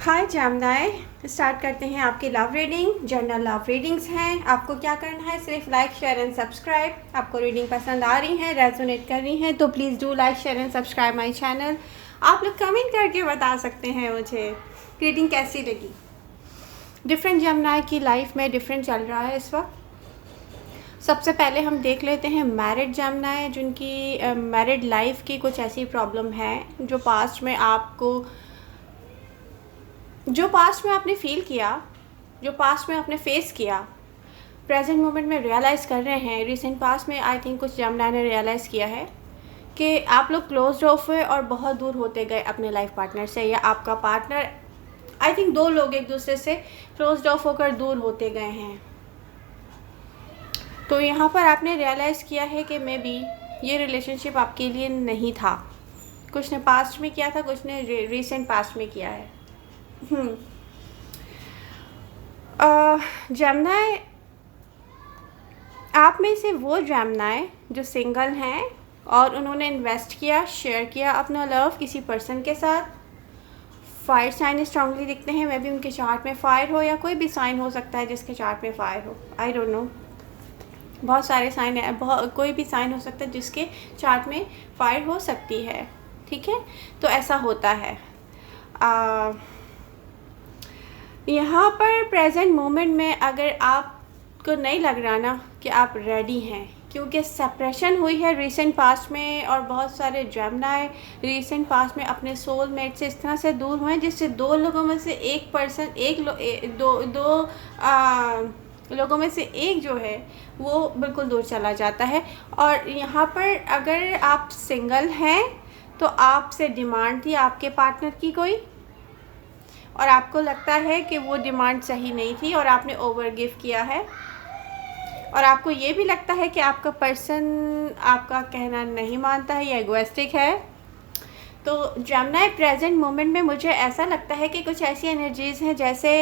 हाय जैमनाई, start करते हैं आपकी love reading. General love readings हैं। आपको क्या करना है, सिर्फ लाइक शेयर एंड सब्सक्राइब। आपको रीडिंग पसंद आ रही है, रेजोनेट कर रही है तो please do like share and subscribe my channel. आप लोग कमेंट करके बता सकते हैं मुझे रीडिंग कैसी लगी। डिफरेंट जैमनाई की लाइफ में डिफरेंट चल रहा है इस वक्त। सबसे पहले हम देख लेते हैं मैरिड जैमनाई, जिनकी मैरिड लाइफ की कुछ ऐसी प्रॉब्लम है जो पास्ट में आपने फील किया, जो पास्ट में आपने फेस किया, प्रेजेंट मोमेंट में रियलाइज़ कर रहे हैं। रिसेंट पास्ट में आई थिंक कुछ जैमनाई ने रियलाइज़ किया है कि आप लोग क्लोज ऑफ हुए और बहुत दूर होते गए अपने लाइफ पार्टनर से, या आपका पार्टनर, आई थिंक दो लोग एक दूसरे से क्लोज ऑफ होकर दूर होते गए हैं। तो यहाँ पर आपने रियलाइज़ किया है कि मे बी ये रिलेशनशिप आपके लिए नहीं था। कुछ ने पास्ट में किया था, कुछ ने रिसेंट पास्ट में किया है। जैमनाई, आप में से वो जैमनाई जो सिंगल हैं और उन्होंने इन्वेस्ट किया, शेयर किया अपना लव किसी पर्सन के साथ। फायर साइन स्ट्रांगली दिखते हैं, मे बी उनके चार्ट में फायर हो, या कोई भी साइन हो सकता है जिसके चार्ट में फायर हो। आई डोंट नो, बहुत सारे साइन है, कोई भी साइन हो सकता है जिसके चार्ट में फायर हो सकती है। ठीक है, तो ऐसा होता है। यहाँ पर प्रेजेंट मोमेंट में अगर आपको नहीं लग रहा ना कि आप रेडी हैं, क्योंकि सेपरेशन हुई है रिसेंट पास्ट में, और बहुत सारे जैमनाई रिसेंट पास्ट में अपने सोलमेट से इस तरह से दूर हुए हैं जिससे दो लोगों में से एक पर्सन लोगों में से एक जो है वो बिल्कुल दूर चला जाता है। और यहाँ पर अगर आप सिंगल हैं तो आपसे डिमांड थी आपके पार्टनर की कोई, और आपको लगता है कि वो डिमांड सही नहीं थी और आपने ओवर गिव किया है, और आपको ये भी लगता है कि आपका पर्सन आपका कहना नहीं मानता है या एगोइस्टिक है। तो जैमनाई प्रेजेंट मोमेंट में मुझे ऐसा लगता है कि कुछ ऐसी एनर्जीज़ हैं जैसे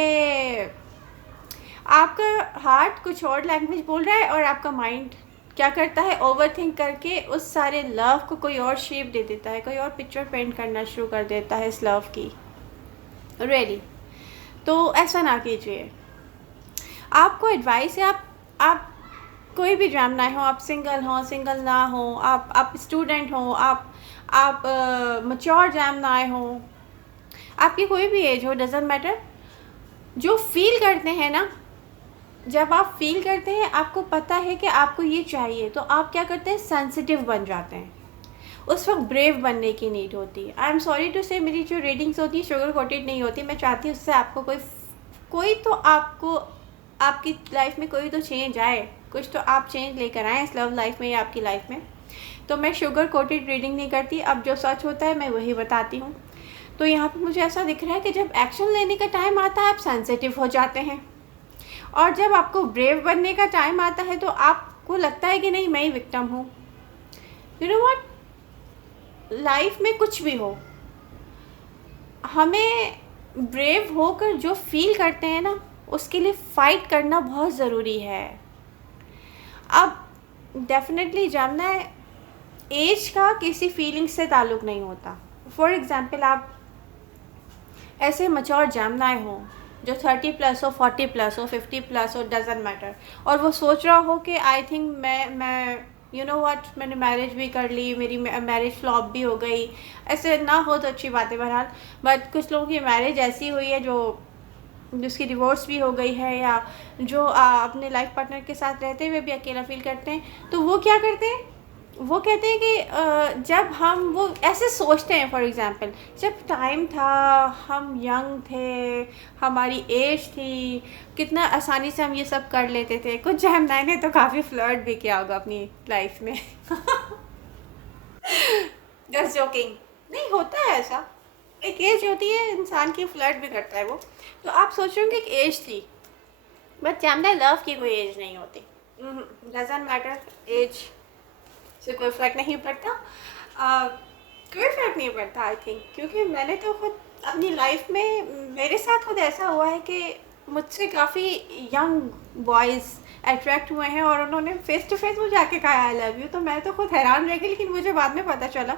आपका हार्ट कुछ और लैंग्वेज बोल रहा है और आपका माइंड क्या करता है, ओवर थिंक करके उस सारे लव को कोई और शेप दे देता है, कोई और पिक्चर पेंट करना शुरू कर देता है इस लव की। रियली तो ऐसा ना कीजिए। आपको एडवाइस है, आप कोई भी जैमनाई हो, आप सिंगल हो, सिंगल ना हो, आप स्टूडेंट हो, आप मैच्योर जैमनाई हो, आपकी कोई भी एज हो, डजेंट मैटर। जो फील करते हैं ना, जब आप फील करते हैं आपको पता है कि आपको ये चाहिए, तो आप क्या करते हैं, सेंसिटिव बन जाते हैं। उस वक्त ब्रेव बनने की नीड होती है। आई एम सॉरी टू से, मेरी जो रीडिंग्स होती है शुगर कोटेड नहीं होती। मैं चाहती हूँ उससे आपको कोई तो आपको आपकी लाइफ में कोई तो चेंज आए, कुछ तो आप चेंज लेकर आएँ इस लव लाइफ में या आपकी लाइफ में। तो मैं शुगर कोटेड रीडिंग नहीं करती, अब जो सच होता है मैं वही बताती हूँ। तो यहाँ पर मुझे ऐसा दिख रहा है कि जब एक्शन लेने का टाइम आता है आप सेंसिटिव हो जाते हैं, और जब आपको ब्रेव बनने का टाइम आता है तो आपको लगता है कि नहीं, मैं ही विक्टिम हूँ। यू नो व्हाट, लाइफ में कुछ भी हो, हमें ब्रेव होकर जो फील करते हैं ना, उसके लिए फ़ाइट करना बहुत ज़रूरी है। अब डेफिनेटली जानना है, एज का किसी फीलिंग से ताल्लुक़ नहीं होता। फॉर एग्ज़ाम्पल, आप ऐसे मैच्योर जैमनाई हो जो 30+ हो, 40+ हो, 50+ हो, डजेंट मैटर, और वो सोच रहा हो कि आई थिंक मैं यू नो व्हाट, मैंने मैरिज भी कर ली, मेरी मैरिज फ्लॉप भी हो गई। ऐसे ना हो तो अच्छी बात है बहरहाल, बट कुछ लोगों की मैरिज ऐसी हुई है जिसकी डिवोर्स भी हो गई है, या जो अपने लाइफ पार्टनर के साथ रहते हुए भी अकेला फील करते हैं। तो वो क्या करते हैं, वो कहते हैं कि जब हम वो ऐसे सोचते हैं, फॉर एग्ज़ाम्पल, जब टाइम था, हम यंग थे, हमारी एज थी, कितना आसानी से हम ये सब कर लेते थे। कुछ जैमनाई ने तो काफ़ी फ्लर्ट भी किया होगा अपनी लाइफ में। जस्ट जोकिंग, नहीं होता है ऐसा, एक एज होती है इंसान की, फ्लर्ट भी करता है वो। तो आप सोच रहे होंगे कि एक एज थी, बट जैमनाई लव की कोई एज नहीं होती। डजंट मैटर, एज से कोई फ़र्क नहीं पड़ता। कोई फ़र्क नहीं पड़ता आई थिंक, क्योंकि मैंने तो खुद अपनी लाइफ में, मेरे साथ खुद ऐसा हुआ है कि मुझसे काफ़ी यंग बॉयज़ अट्रैक्ट हुए हैं और उन्होंने फ़ेस टू फेस मुझे आके कहा आई लव यू। तो मैं तो खुद हैरान रह गई, लेकिन मुझे बाद में पता चला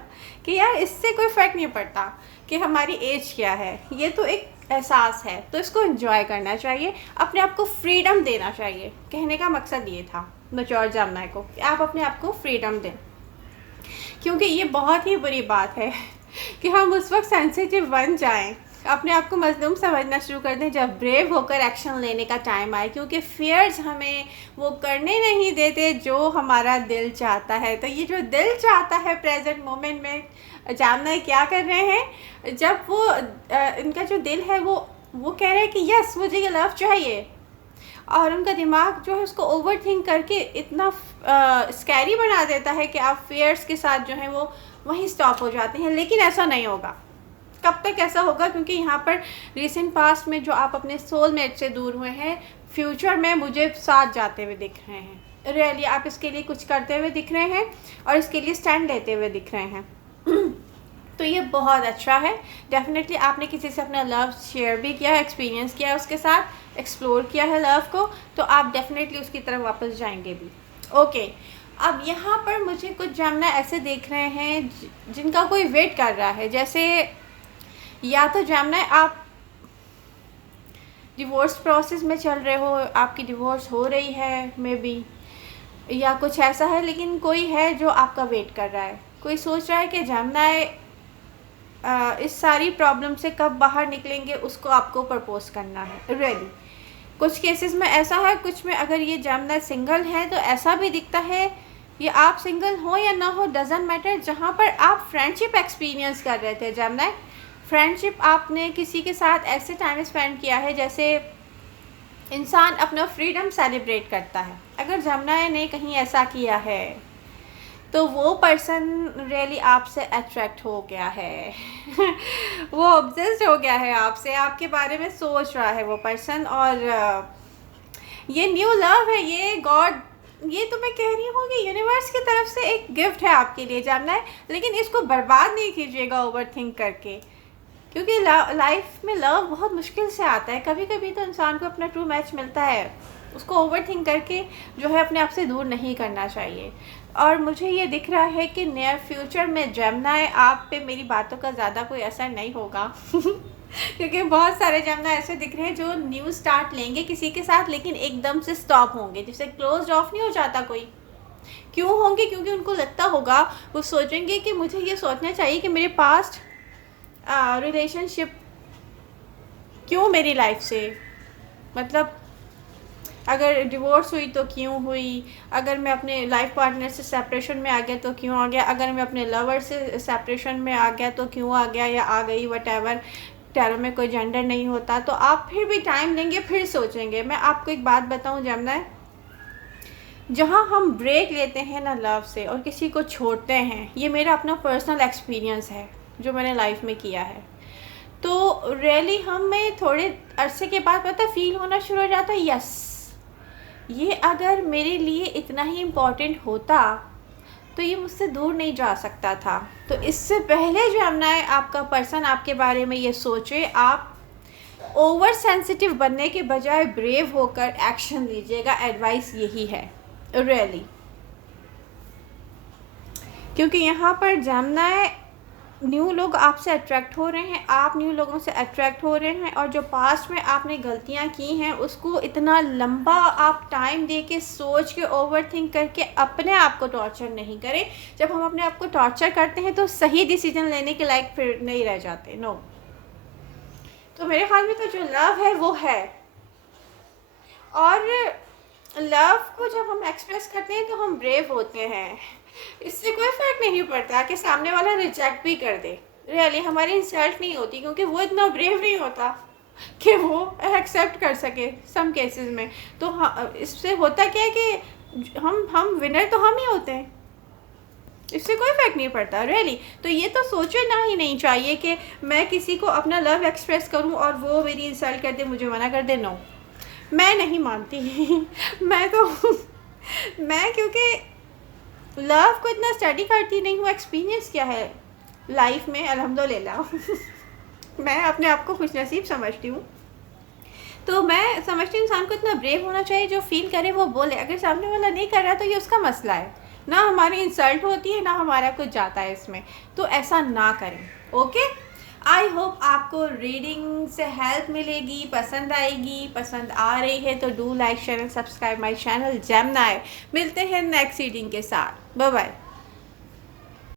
कि यार इससे कोई फ़र्क नहीं पड़ता कि हमारी एज क्या है, ये तो एक एहसास है, तो इसको एंजॉय करना चाहिए, अपने आप को फ्रीडम देना चाहिए। कहने का मकसद ये था मैच्योर जमुना को कि आप अपने आप को फ्रीडम दें, क्योंकि ये बहुत ही बुरी बात है कि हम उस वक्त सेंसिटिव बन जाएं, अपने आप को मजलूम समझना शुरू कर दें जब ब्रेव होकर एक्शन लेने का टाइम आए, क्योंकि फियर्स हमें वो करने नहीं देते जो हमारा दिल चाहता है। तो ये जो दिल चाहता है प्रेजेंट मोमेंट में जामना क्या कर रहे हैं, जब वो इनका जो दिल है वो कह रहे हैं कि यस मुझे ये लव चाहिए, और उनका दिमाग जो है उसको ओवर थिंक करके इतना स्कैरी बना देता है कि आप फियर्स के साथ जो है वो वहीं स्टॉप हो जाते हैं। लेकिन ऐसा नहीं होगा। कब तक ऐसा होगा? क्योंकि यहाँ पर रिसेंट पास्ट में जो आप अपने सोलमेट से दूर हुए हैं, फ्यूचर में मुझे साथ जाते हुए दिख रहे हैं। रियली आप इसके लिए कुछ करते हुए दिख रहे हैं और इसके लिए स्टैंड लेते हुए दिख रहे हैं। तो ये बहुत अच्छा है। डेफिनेटली आपने किसी से अपना लव शेयर भी किया है, एक्सपीरियंस किया है, उसके साथ एक्सप्लोर किया है लव को, तो आप डेफिनेटली उसकी तरफ वापस जाएंगे भी। ओके, अब यहाँ पर मुझे कुछ जमुना ऐसे देख रहे हैं जिनका कोई वेट कर रहा है। जैसे या तो जमुना आप डिवोर्स प्रोसेस में चल रहे हो, आपकी डिवोर्स हो रही है मे बी, या कुछ ऐसा है, लेकिन कोई है जो आपका वेट कर रहा है। कोई सोच रहा है कि जमुना इस सारी प्रॉब्लम से कब बाहर निकलेंगे, उसको आपको प्रपोज करना है। रियली कुछ केसेस में ऐसा है, कुछ में अगर ये जमुना सिंगल है तो ऐसा भी दिखता है, ये आप सिंगल हो या ना हो डजेंट मैटर। जहाँ पर आप फ्रेंडशिप एक्सपीरियंस कर रहे थे जमुना, फ्रेंडशिप आपने किसी के साथ ऐसे टाइम स्पेंड किया है जैसे इंसान अपना फ्रीडम सेलिब्रेट करता है। अगर जमुना ने कहीं ऐसा किया है तो वो पर्सन रियली आपसे अट्रैक्ट हो गया है वो ऑब्सेस्ड हो गया है आपसे, आपके बारे में सोच रहा है वो पर्सन। और ये न्यू लव है, ये गॉड, ये तो मैं कह रही हूँ कि यूनिवर्स की तरफ से एक गिफ्ट है आपके लिए जानना है। लेकिन इसको बर्बाद नहीं कीजिएगा ओवर थिंक करके, क्योंकि लाइफ में लव बहुत मुश्किल से आता है। कभी कभी तो इंसान को अपना ट्रू मैच मिलता है, उसको ओवर थिंक करके जो है अपने आप से दूर नहीं करना चाहिए। और मुझे ये दिख रहा है कि नियर फ्यूचर में जमुना आप पे मेरी बातों का ज़्यादा कोई असर नहीं होगा क्योंकि बहुत सारे जमुना ऐसे दिख रहे हैं जो न्यू स्टार्ट लेंगे किसी के साथ, लेकिन एकदम से स्टॉप होंगे, जिससे क्लोज ऑफ नहीं हो जाता कोई। क्यों होंगे? क्योंकि उनको लगता होगा, वो सोचेंगे कि मुझे ये सोचना चाहिए कि मेरे पास्ट रिलेशनशिप क्यों मेरी लाइफ से, मतलब अगर डिवोर्स हुई तो क्यों हुई, अगर मैं अपने लाइफ पार्टनर से सेपरेशन में आ गया तो क्यों आ गया, अगर मैं अपने लवर से सेपरेशन में आ गया तो क्यों आ गया या आ गई, वट एवर। टैरो में कोई जेंडर नहीं होता। तो आप फिर भी टाइम लेंगे, फिर सोचेंगे। मैं आपको एक बात बताऊं जमुना, जहाँ हम ब्रेक लेते हैं ना लव से और किसी को छोड़ते हैं, ये मेरा अपना पर्सनल एक्सपीरियंस है जो मैंने लाइफ में किया है। तो रियली हमें थोड़े अरसे के बाद पता फील होना शुरू हो जाता है, यस ये अगर मेरे लिए इतना ही इम्पोर्टेंट होता तो ये मुझसे दूर नहीं जा सकता था। तो इससे पहले जमुना आपका पर्सन आपके बारे में ये सोचे, आप ओवर सेंसिटिव बनने के बजाय ब्रेव होकर एक्शन लीजिएगा। एडवाइस यही है रियली, क्योंकि यहाँ पर जमुना न्यू लोग आपसे अट्रैक्ट हो रहे हैं, आप न्यू लोगों से अट्रैक्ट हो रहे हैं, और जो पास्ट में आपने गलतियाँ की हैं उसको इतना लंबा आप टाइम दे के सोच के ओवर थिंक करके अपने आप को टॉर्चर नहीं करें। जब हम अपने आप को टॉर्चर करते हैं तो सही डिसीजन लेने के लायक फिर नहीं रह जाते। नो, तो मेरे ख्याल में तो जो लव है वो है, और लव को जब हम एक्सप्रेस करते हैं तो हम ब्रेव होते हैं। इससे कोई फ़र्क नहीं पड़ता कि सामने वाला रिजेक्ट भी कर दे, रियली हमारी इंसल्ट नहीं होती, क्योंकि वो इतना ब्रेव नहीं होता कि वो एक्सेप्ट कर सके सम केसेस में। तो हाँ, इससे होता क्या है कि हम विनर तो हम ही होते हैं, इससे कोई फ़र्क नहीं पड़ता रियली। तो ये तो सोचना ही नहीं चाहिए कि मैं किसी को अपना लव एक्सप्रेस करूँ और वो मेरी इंसल्ट कर दे, मुझे मना कर दे। नो, मैं नहीं मानती मैं तो मैं क्योंकि लव को इतना स्टडी करती नहीं हूँ, एक्सपीरियंस क्या है लाइफ में अल्हम्दुलिल्लाह मैं अपने आप को खुशनसीब समझती हूँ। तो मैं समझती हूँ इंसान को इतना ब्रेव होना चाहिए, जो फील करे वो बोले। अगर सामने वाला नहीं कर रहा तो ये उसका मसला है, ना हमारी इंसल्ट होती है ना हमारा कुछ जाता है इसमें, तो ऐसा ना करें। ओके, आई होप आपको रीडिंग से हेल्प मिलेगी, पसंद आएगी। पसंद आ रही है तो do like share and subscribe my channel Gemini. मिलते हैं नेक्स्ट रीडिंग के साथ। Bye bye.